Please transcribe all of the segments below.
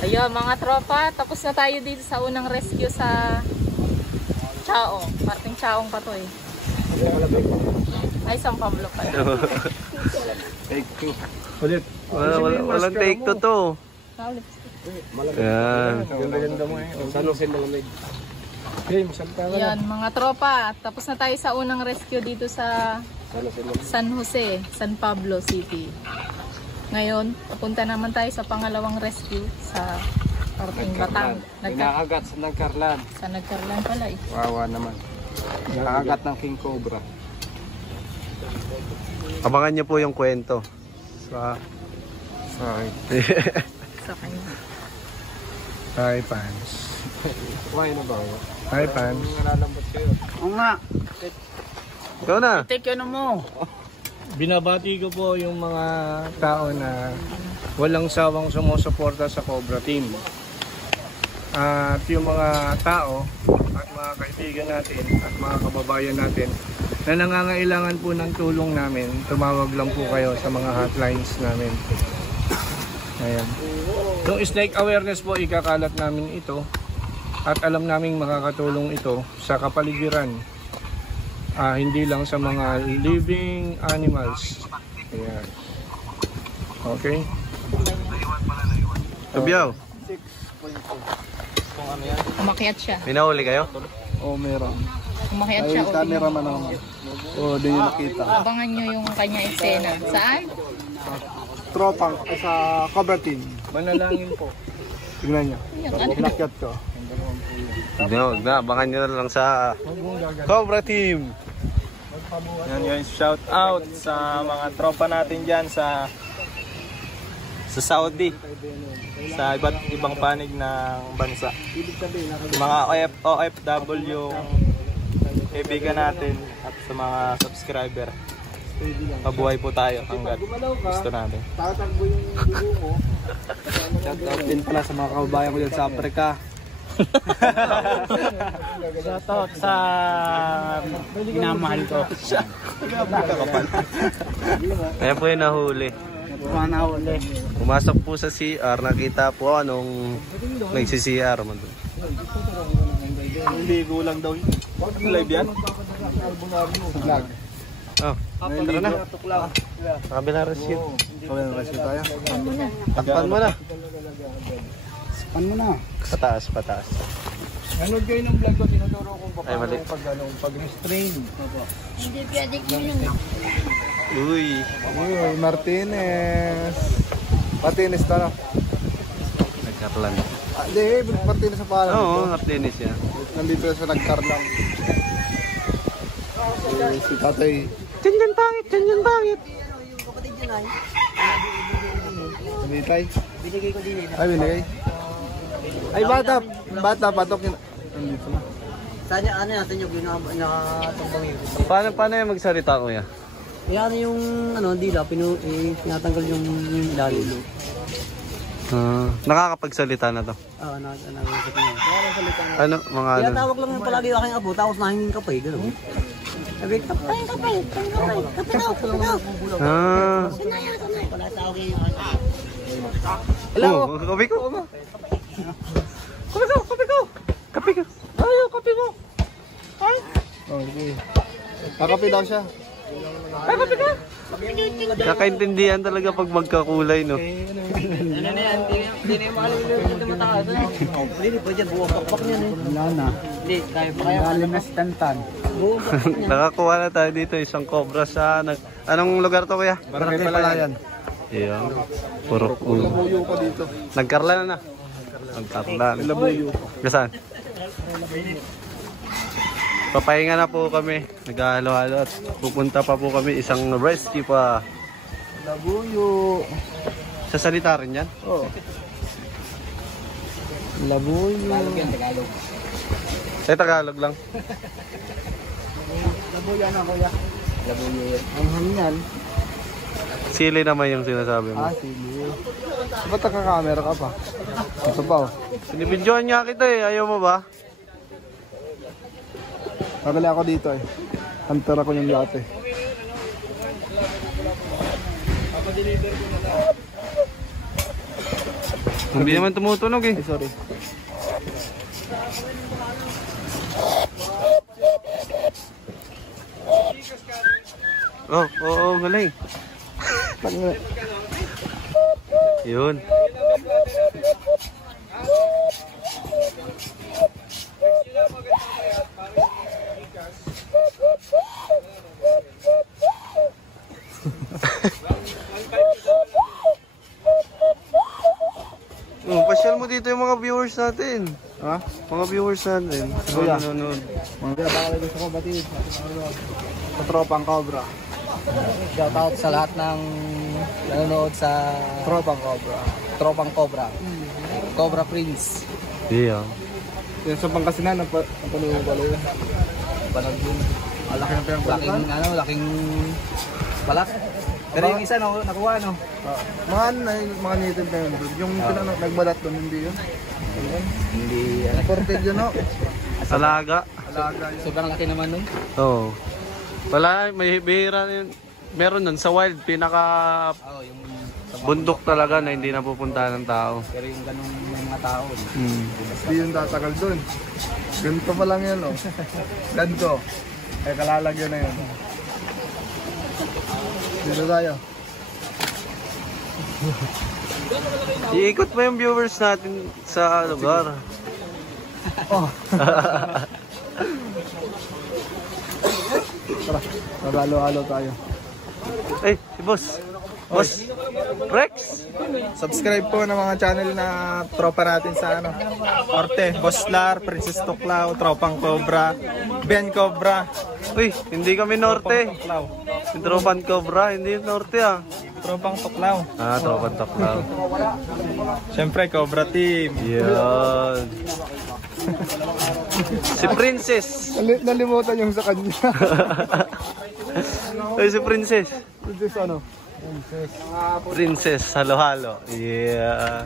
Ayun mga tropa, tapos na tayo dito sa unang rescue sa Chaong. Parting Chaong pa to eh. Ay, San Pablo pa. Take 2. Ulit. Walang take 2 to. Yan. Ganda mo eh. San Jose malamig. Okay, masalita ka na. Yan mga tropa, tapos na tayo sa unang rescue dito sa San Jose, San Pablo City. Ngayon, papunta naman tayo sa pangalawang rescue sa Parting Batang. Nakagat sa Nagkarlan. Sa Nagkarlan pala eh. Wawa naman. Nakagat ng King Cobra. Abangan niyo po yung kwento. Sorry. Sa kanya. Hi, fans. Kumain na ba ako? Hi, fans. Nalalambot kayo. Oo nga. Ikaw na. Take ano mo. Binabati ko po yung mga tao na walang sawang sumusuporta sa Cobra Team. At yung mga tao at mga kaibigan natin at mga kababayan natin na nangangailangan po ng tulong namin, tumawag lang po kayo sa mga hotlines namin. Ayan. Yung snake awareness po, ikakalat namin ito at alam naming makakatulong ito sa kapaligiran. Hindi lang sa mga living animals. Ayan. Okay? Tubiyaw. Umakyat siya. Pinahuli kayo? Oo, meron. Umakyat siya. Ay, cameraman ako. Oo, doon yung nakita. Abangan nyo yung kanya eksena. Saan? Tropang sa Cobra Team. Manalangin po. Tignan nyo. Nakyat ko. Huwag na. Abangan nyo na lang sa Cobra Team. Yan guys, shout out sa mga tropa natin dyan sa Saudi, sa iba't ibang panig ng bansa, mga OFW kaibigan natin at sa mga subscriber. Mabuhay po tayo hanggat gusto natin. Shout out din pala sa mga kababayan ko dyan sa Africa. Shoutout sa minamahal ko. Ayan po yung nahuli. Manahuli. Pumasok po sa CR, nakita po anong nagsi-CR man doon. Hindi kulang daw yun. Live yan? Vlog. Oh, tara na. Kabilang rescue. Kabilang rescue tayo. Takpan mo na. Pan mo na. Pataas, pataas. Nanood kayo ng vlog ko, tinuturo kong Ay, mali. pag-restrain. Hindi pwede yun. Uy. Uy, Martinez. Martinez tara. Nagkarlan. Hindi, Martinez sa pangalan. Oo, Martinez yan. Nandito sa Nagkarlan. Si tatay. Ganyan pangit, ganyan pangit. Hindi tay. Binigay ko din. Ay, binigay. Ay, bata, patok yun. Nandito na. Saan niya, ano natin yung ginatumbang yun? Paano yung magsalita ko ya? Kaya ano yung dila, pinatanggal yung lalim. Nakakapagsalita na to. Oo, nag-isip niya. Kaya salita niya. Ano, mga Kaya ano? tawag lang yung palagi yung aking apo, tapos nahingin ka pa eh, gano'n. Sabi, kapay, kape daw. Wala tawag yung Hello. Kape ko. Kape ko. Ayaw, kape mo. Ay. Oh, okay. Kakapi daw siya. Ay, kape ka. Kakaintindihan talaga pag magkakulay, no? Ano na yan, hindi na yung makalulunod na mataas. Hindi pa dyan, buwang pakpak niyan eh. Wala na. Hindi, tayo pa kaya. Galing na stantan. Buwang pakpak niyan. Nakakuha na tayo dito isang cobra sa anong lugar to kuya? Barangay Palayan. Iyon. Puro ulo. Labuyo pa dito. Nagkarlan na. Nagkarlan. Labuyo. Gasaan? Papahinga na po kami. Naghahalo-halo at pupunta pa po kami isang rescue pa. Labuyo. Sa salita rin yan? Oh. Labuyo. Sa Tagalog lang. Labuyo na kuya. Labuyo yan. Ang hangyan. Sili naman yung sinasabi mo. Sige. Ba't naka-camera ka pa? Ito pa oh. Sinibidyohan nga kita eh. Ayaw mo ba? Nagali ako dito eh. Hunter ako yung yate. Hindi naman tumutunog eh. Ay, sorry. Oo, galing. Yun. Pasyal mo dito yung mga viewers natin. Ha? Mga viewers natin. Kuya. Nanonood. Mga baka gusto ko batid. Sa Tropang Cobra. Shoutout sa lahat ng nanonood sa Tropang Cobra. Tropang Cobra. Cobra Prince. Yeah. Yan sa Pangasinan, napanood ko lang. Balag yun. Malaki ng pera. Laking balat. Pero yung isa no, nakuha no. Mga native na yun. Yung nagbalat doon, hindi yun. Hindi. Imported yun, no? Alaga. Alaga yun. Sobrang laki naman nun. Oo. Wala, may bihira yun. Meron nun sa wild, pinaka Yung bundok talaga na hindi napupuntahan ng tao. pero yung ganung may mga tao. Hindi yun tatagal doon. Ganito pa lang yan, oh. Ganito. Kaya kalalagyan na yun. Dito tayo. Iikot pa yung viewers natin sa lugar. Oh. Tara, nagalo-halo tayo. Eh, si boss. Boss, Rex. Subscribe po ng mga channel na tropa natin sa ano. Orte, Boslar, Princess Tuklaw, Tropang Cobra, Ben Cobra. Uy, hindi kami norte. Tuklaw. Yung Tropan Cobra, hindi norte ah. Tropang Tuklaw. Ah, Tropan Tuklaw. Siyempre, Cobra Team. Yan. Si Princess. Nalimutan yung sa kanya. Ay, si Princess. This ano? Princess, halo-halo. Yeah.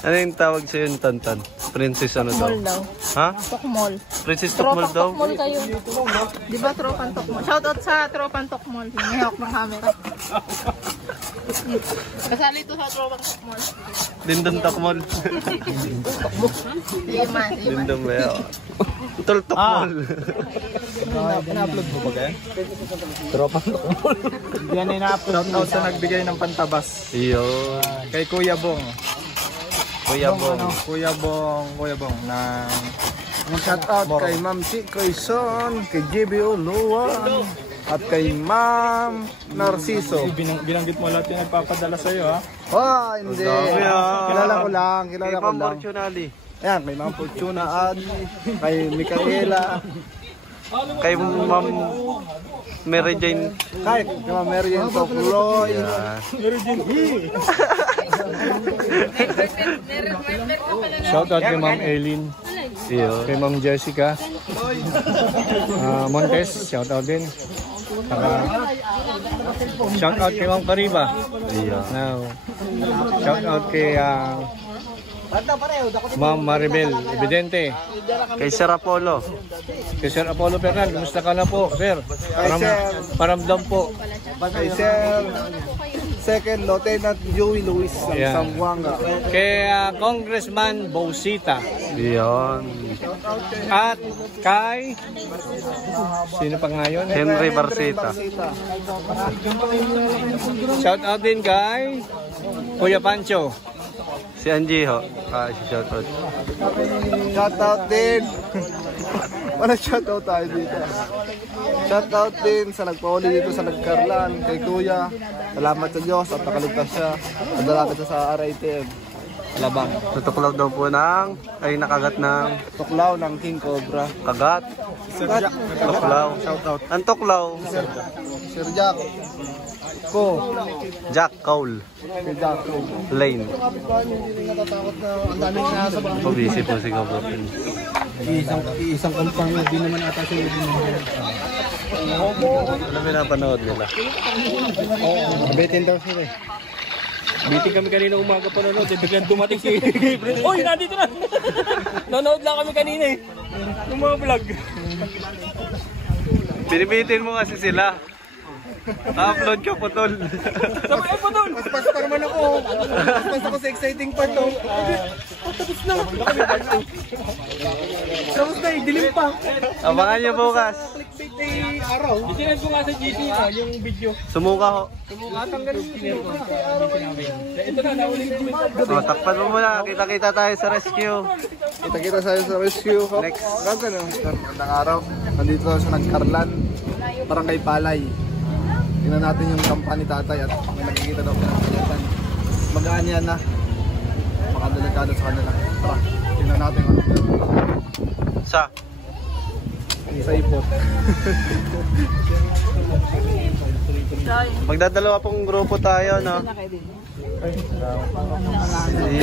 Ano yung tawag sa'yo yung Tantan? Princess ano daw? Tokmol daw. Ha? Tokmol. Princess Tokmol Tropang daw? Tokmol kayo. Di ba Tropang Tokmol? Shoutout sa Tropang Tokmol. May hawak ng camera. Kasali ito sa Tropang Tokmol. Lindon Tokmol. Iman. Lindon ba yun? Tol Tokmol. Ina-upload mo ba kaya? Tropang Tuklaw. Yan ay na-upload. Shoutout sa nagbigay ng pantabas. Iyo. Kay Kuya Bong. Kuya Bong. Kuya Bong na Shout out kay Ma'am C. Quezon, kay JB Uluan, at kay Ma'am Narciso. binanggit mo lahat yung nagpapadala sa'yo ha. Hindi. Dami, Kilala ko lang, Kay kilala ko Ma'am lang. Fortunali. Ayan, kay Ma'am Fortuna Adi, kay Micaela, Kay Ma'am Mary Jane. kay Ma'am Marian Tokloy. Yeah. Shoutout kay Ma'am Eileen, Iyo. kay Ma'am Jessica, Montes, shoutout din. Shoutout kay Ma'am Kariba. Iyo. Now, shoutout kay Ma'am Maribel Evidente. Kay Sir Apollo. Kay Sir Apollo Fernan, kumusta ka na po, sir? Paramdam po. Kay Sir Second Lieutenant Joey Luis ng Yeah. Zamboanga. Kay Congressman Bosita. Iyon. At kay sino pa ngayon? Henry Barcita. Shout out din kay Kuya Pancho. Si Anjiho. Si shoutout. Shoutout din. Wala shoutout tayo dito. Shoutout din sa nagpauli dito sa Nagkarlan kay Kuya. Salamat sa Diyos at nakaligtas siya. Nadala kita sa RITM. Alabang. Tutuklaw daw po ng, ay nakagat ng Tuklaw ng King Cobra. kagat. Tuklaw. Shoutout. Ang tuklaw. Sir Jack. Ko. Jack Cole Kay Jack. Lane. Hindi natatakot na ang daming nasa bang. Pabisi po si Cobra. Isang kampang di naman ata siya Ano pinapanood nila? Abetin daw sila eh. Meeting kami kanina umaga pa nanonood. Biglang dumating si Gabriel. Oy, nandito na! Nanonood lang kami kanina eh. Yung mga vlog. Binibitin mo kasi sila. upload ka putol. Pas pa naman ako. Pas ako sa exciting part to. Tapos na. Tapos na, dilim pa. Abangan niyo bukas. Clickbait ay araw. Isinad ko nga sa GT yung video. Sumuka ho. Tanggal yung video. Ito na, nauli ko yung O, takpan mo muna. Kita-kita tayo sa rescue. Kita-kita tayo sa rescue. Next. Ganda na. Magandang araw. Nandito sa Nagkarlan. Barangay Palay. Tingnan natin yung kampa ni tatay at may nakikita daw pinagsayasan. Magaan yan na. Makadelikado sa kanila. Tara, tingnan natin ano Sa? sa ipot. Magdadalawa pong grupo tayo, no? Si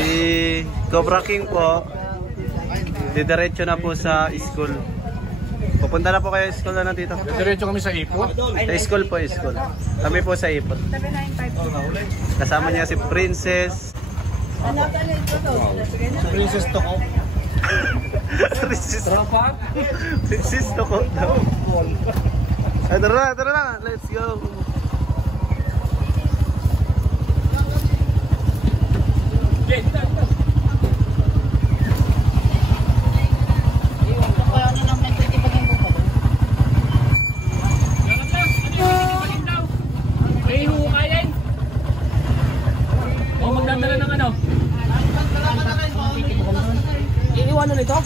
Cobra King po. Didiretso na po sa school. Pupunta na po kayo sa school na dito. Diretso kami sa ipot. Sa school po, school. Kami po sa ipot. Kasama niya si Princess. Princess Toko. Princess Toko daw. Ay, tara na. Let's go. Iiwanan ito?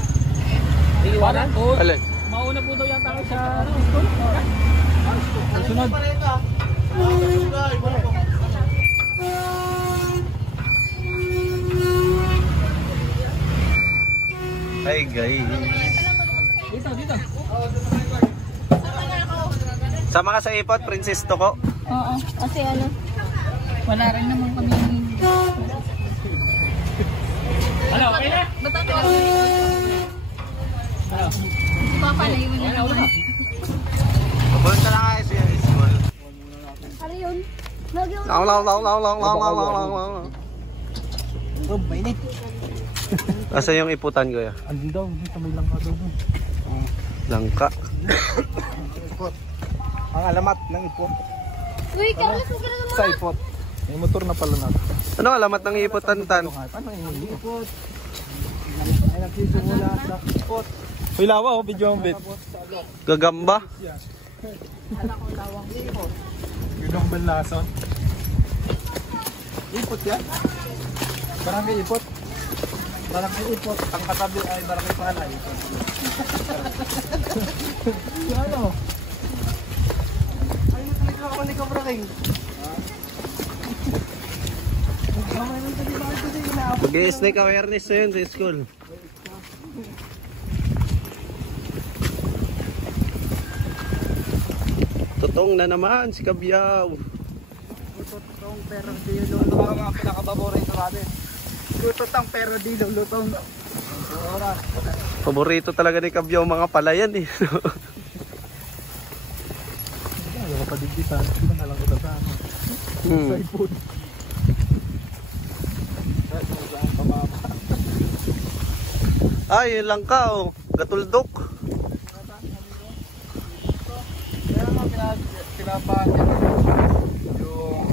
Iiwanan? Alin? Mauna po daw yata ako sa school. Sunod. Hi guys. Dito. Sama ka sa ipot, Princess Toko. Oo, kasi ano, wala rin naman kami. Ano, okay na? Ba't ako? Papalayuin na naman. Pupunta na kayo sa school. Ano yun? Lang. Oh, mainit. Asa yung iputan ko ya? Andun daw, dito may langka daw. Langka. Ipot. Ang alamat ng ipot. Uy, Carlos, huwag ka na naman. Sa ipot. May motor na pala natin. Ano alamat ng iputan tan? Ano yung ipot? Ay nagsisimula sa ipot. Uy, lawa oh, video ang bit. Gagamba? Ginong Belason. Ipot yan. Barangay ipot. Barangay ipot. Ang katabi ay barangay Palay. Ano? Ay, nagsalita ako ni Cobra King. Mag-snake awareness na yun sa school. Totong na naman si Kabyaw. Tututong pero di lulutong. Ang mga pinakapaborito natin. Tututong pero di lulutong. Oras. Paborito talaga ni Kabyaw mga palayan eh. Ayaw ka padigdisan. Hindi na lang ito sa ano. Sa ipot. Ay, yun lang ka oh. Gatuldok. Kaya nga pinapakit yung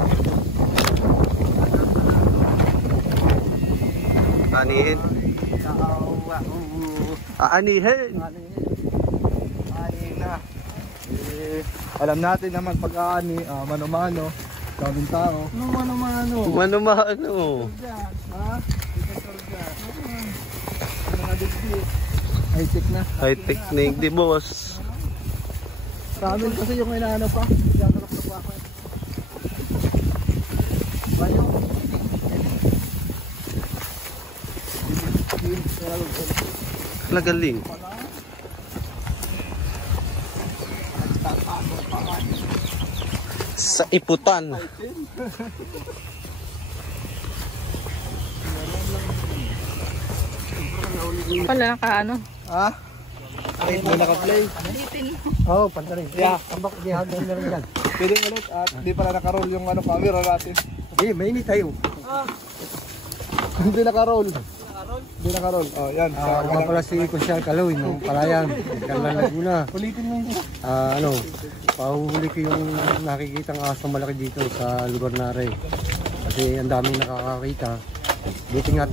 Anihin. Aanihin. Ani na. Alam natin naman pag-aani, mano-mano, daming tao. Mano-mano. Mano-mano. Ha? Mga digdi. High-tech na. High technique di boss. Sa amin kasi yung inaano pa. Gagarap na pa ako. Bayo. Nagaling. Sa iputan. Wala ka ano? Ha? Ay, mo naka-play. Oo, pantalay. Yeah, tambak gihagdan na rin yan. Pwede ulit at di pala naka-roll yung ano camera natin. Eh, mainit tayo. Hindi naka-roll. Hindi nakaroon. Oh, yan. Ako pala si Consyal Kaloy ng Palayan, Carlan, Laguna. Ulitin mo yun. Pahuhuli ko yung nakikitang asong malaki dito sa lugar na rin. Kasi ang daming nakakakita. Buti nga,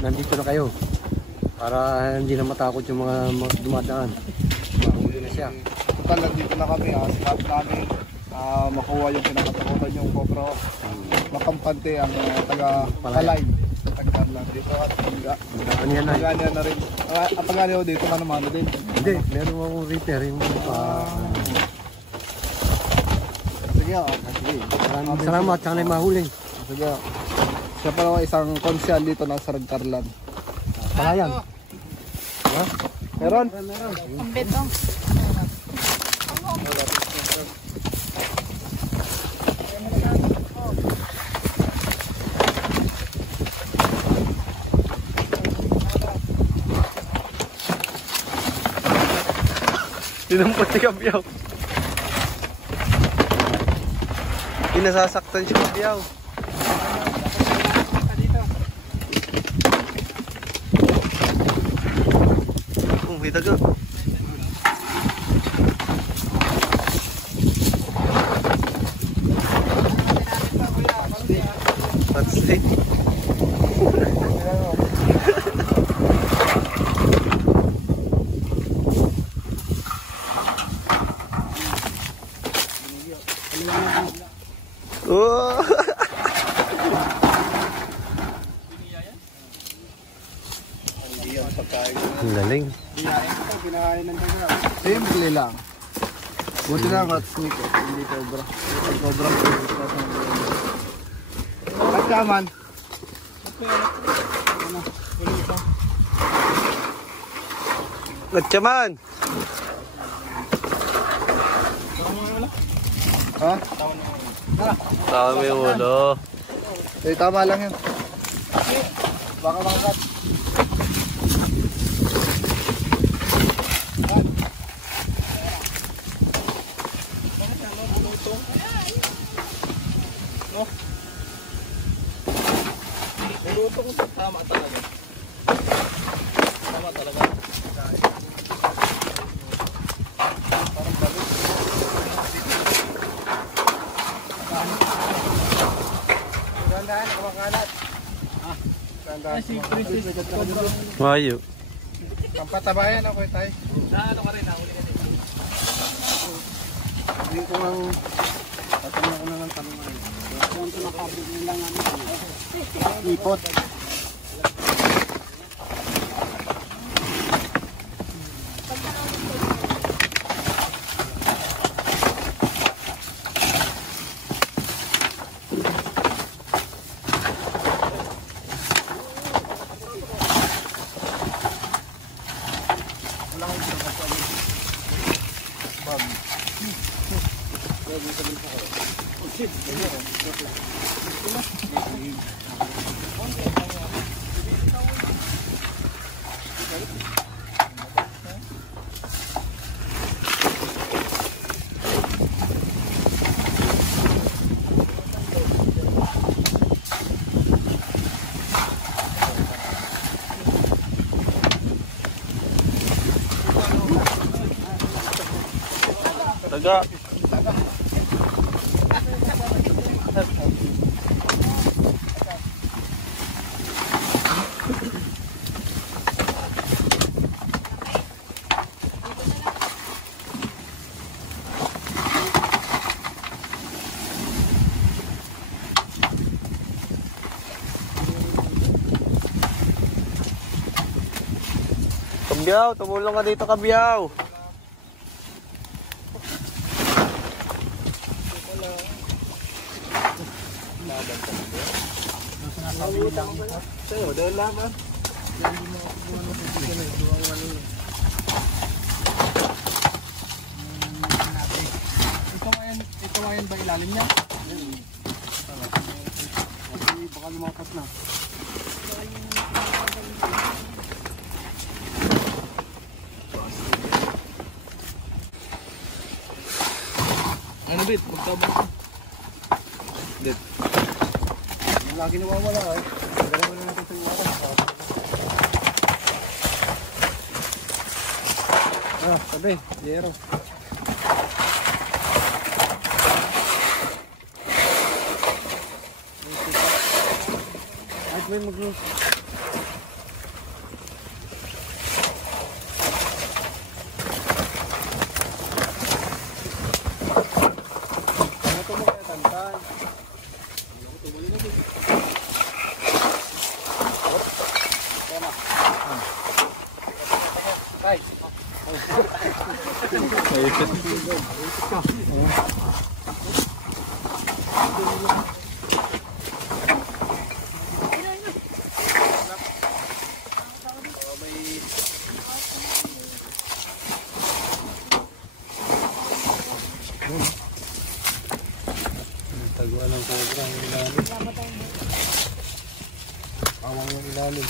nandito na kayo. Para hindi na matakot yung mga dumadaan. Mahuli na siya. Total, nandito na kami. Start namin makuha yung pinakatakutan yung Cobra. Makampante ang taga Palay. Taga Carlan. Dito at Ano Pagani na rin. Pagani ho dito, mano-mano din. Hindi, meron akong repair yung Sige, maraming salamat, sana ay mahuli. sige. Siya pa naman isang konsyal dito ng Sarag Carlan. Palayan. Meron? Ang betong. Sinampot si Kabyaw. Pinasasaktan si Kabyaw. Oh, may daga. That's it. Oh. Ang galing. Simple lang. Buti na rat snake eh. Hindi cobra. Hindi cobra. At kaman. Gatchaman! Ha? Tama yung ulo. Eh, tama lang yun. Baka makakat. Mayo. Pampatabayan ako tayo. Ano ka rin? Nahuli ka din. Hindi ko lang tatanong ko na ng tanong na rin. Kung ito nakabig nilang ipot. Taga. Kabyaw, tumulong ka dito, Kabyaw. Ito ngayon ba ilalim niya? Baka lumapas na. Ano bit? Magtabang ka. Bit. Lagi nawawala eh. Dalawa na natin sa iwasan. Sabi, zero. Ay, may mag-loose. Taguan ng cobra ang ilalim. Awang yung ilalim.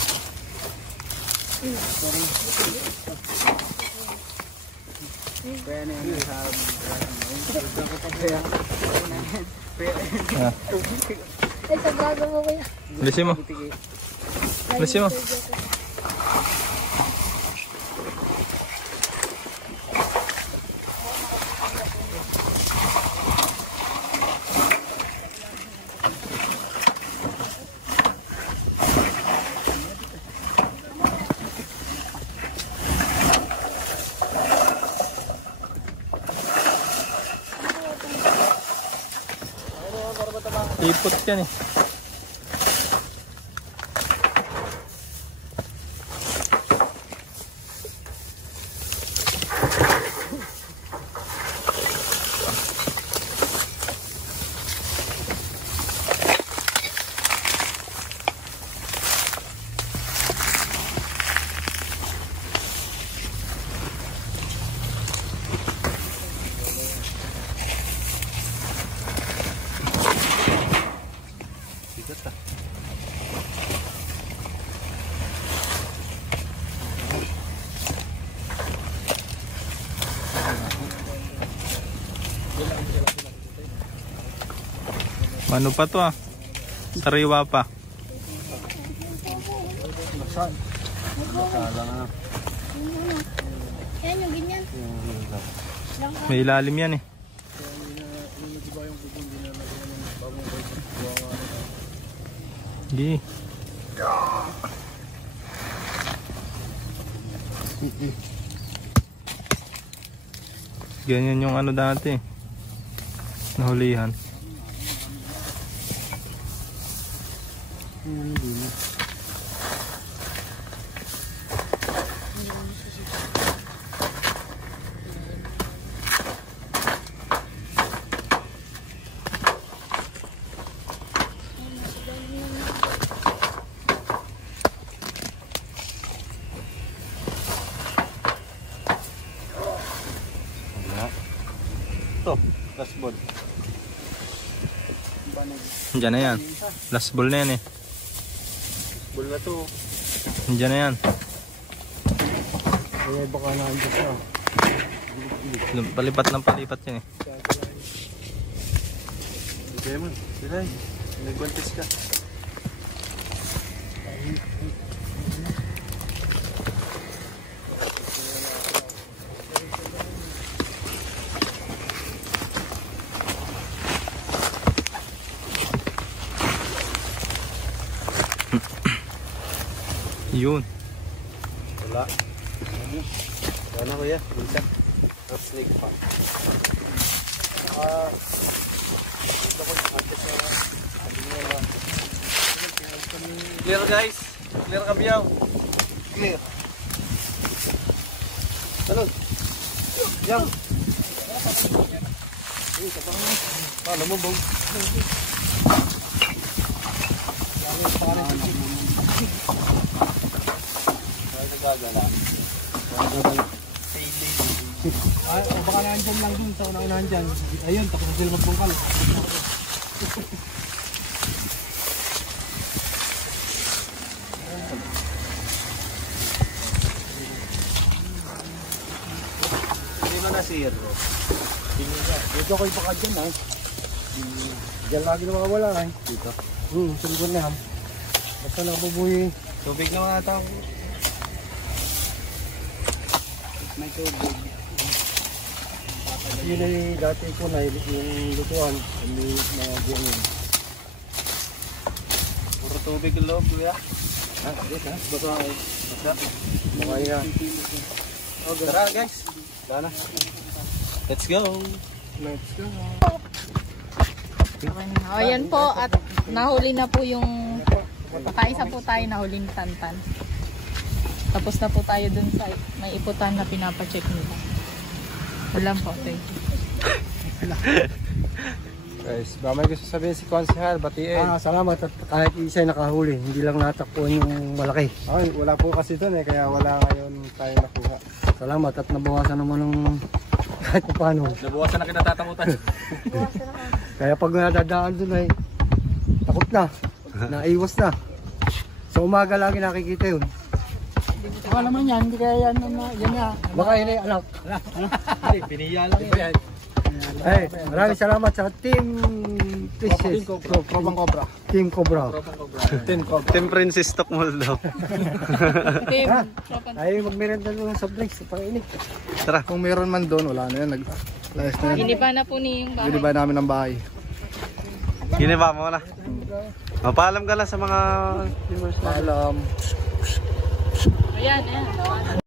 Ay, sagrado mo kuya. Bilisin mo. Bilisin mo. Ipot yan eh. Ano pa to ah? Sariwa pa. Yan yung ganyan. May ilalim yan eh. Hindi. Ganyan yung ano dati. Nahulihan. Ito, last ball. Diyan na yan. Last ball na yan eh. Ball na to. Diyan na yan. Ay, baka naandun siya. Palipat ng palipat yan eh. Okay man, silay. Nagwantes ka. Yun. Wala. Wala kuya, isa. Snake pa. Clear guys. Clear kabiyaw. Clear. Salud. Yang. Paano mo bang? Ay, baka naandyan lang dun sa unang-unahan dyan. Ayun, tapos na sila magbungkal. Hindi mo nasir. Dito ako baka dyan ha. Diyan lagi na makawala eh. Dito. Sa likod na yan. Basta nakabubuhi. Tubig na mga tao. May tubig. Yun ay dati ko na yung lutuan. Hindi mga buwan. Puro tubig ang loob, kuya. Baka makaya. Tara guys. Tara na. Let's go. Let's go. Okay na. O, ayan po, at nahuli na po yung, pakaisa po tayo, nahuli ni Tantan. Tapos na po tayo dun sa may iputan na pinapacheck nila. Wala po, thank you. Guys, ba may gusto sabihin si Konsehal, batiin. Salamat at kahit isa nakahuli, hindi lang natakpuan yung malaki. Ay, wala po kasi doon kaya wala ngayon tayo nakuha. Salamat at nabawasan naman ng kahit paano. Nabuwasan na kinatatakutan. Kaya pag nadadaan doon ay takot na, naiwas na. Sa umaga lagi nakikita yun. Baka naman yan, hindi kaya yan yan. Baka yun ay anak. Piniya lang yan. Ay, maraming salamat sa Team Fishes. Probang Cobra. Team Cobra. Team Princess Stock Mall daw. Team, Ay, magmerenda doon sa drinks, panginit. Tara. Kung meron man doon, wala na yan. Layas na yan. giniba na po ni yung bahay. Giniba namin ang bahay. Giniba mo na. Mapaalam ka lang sa mga viewers na. Alam. Ayan, ayan.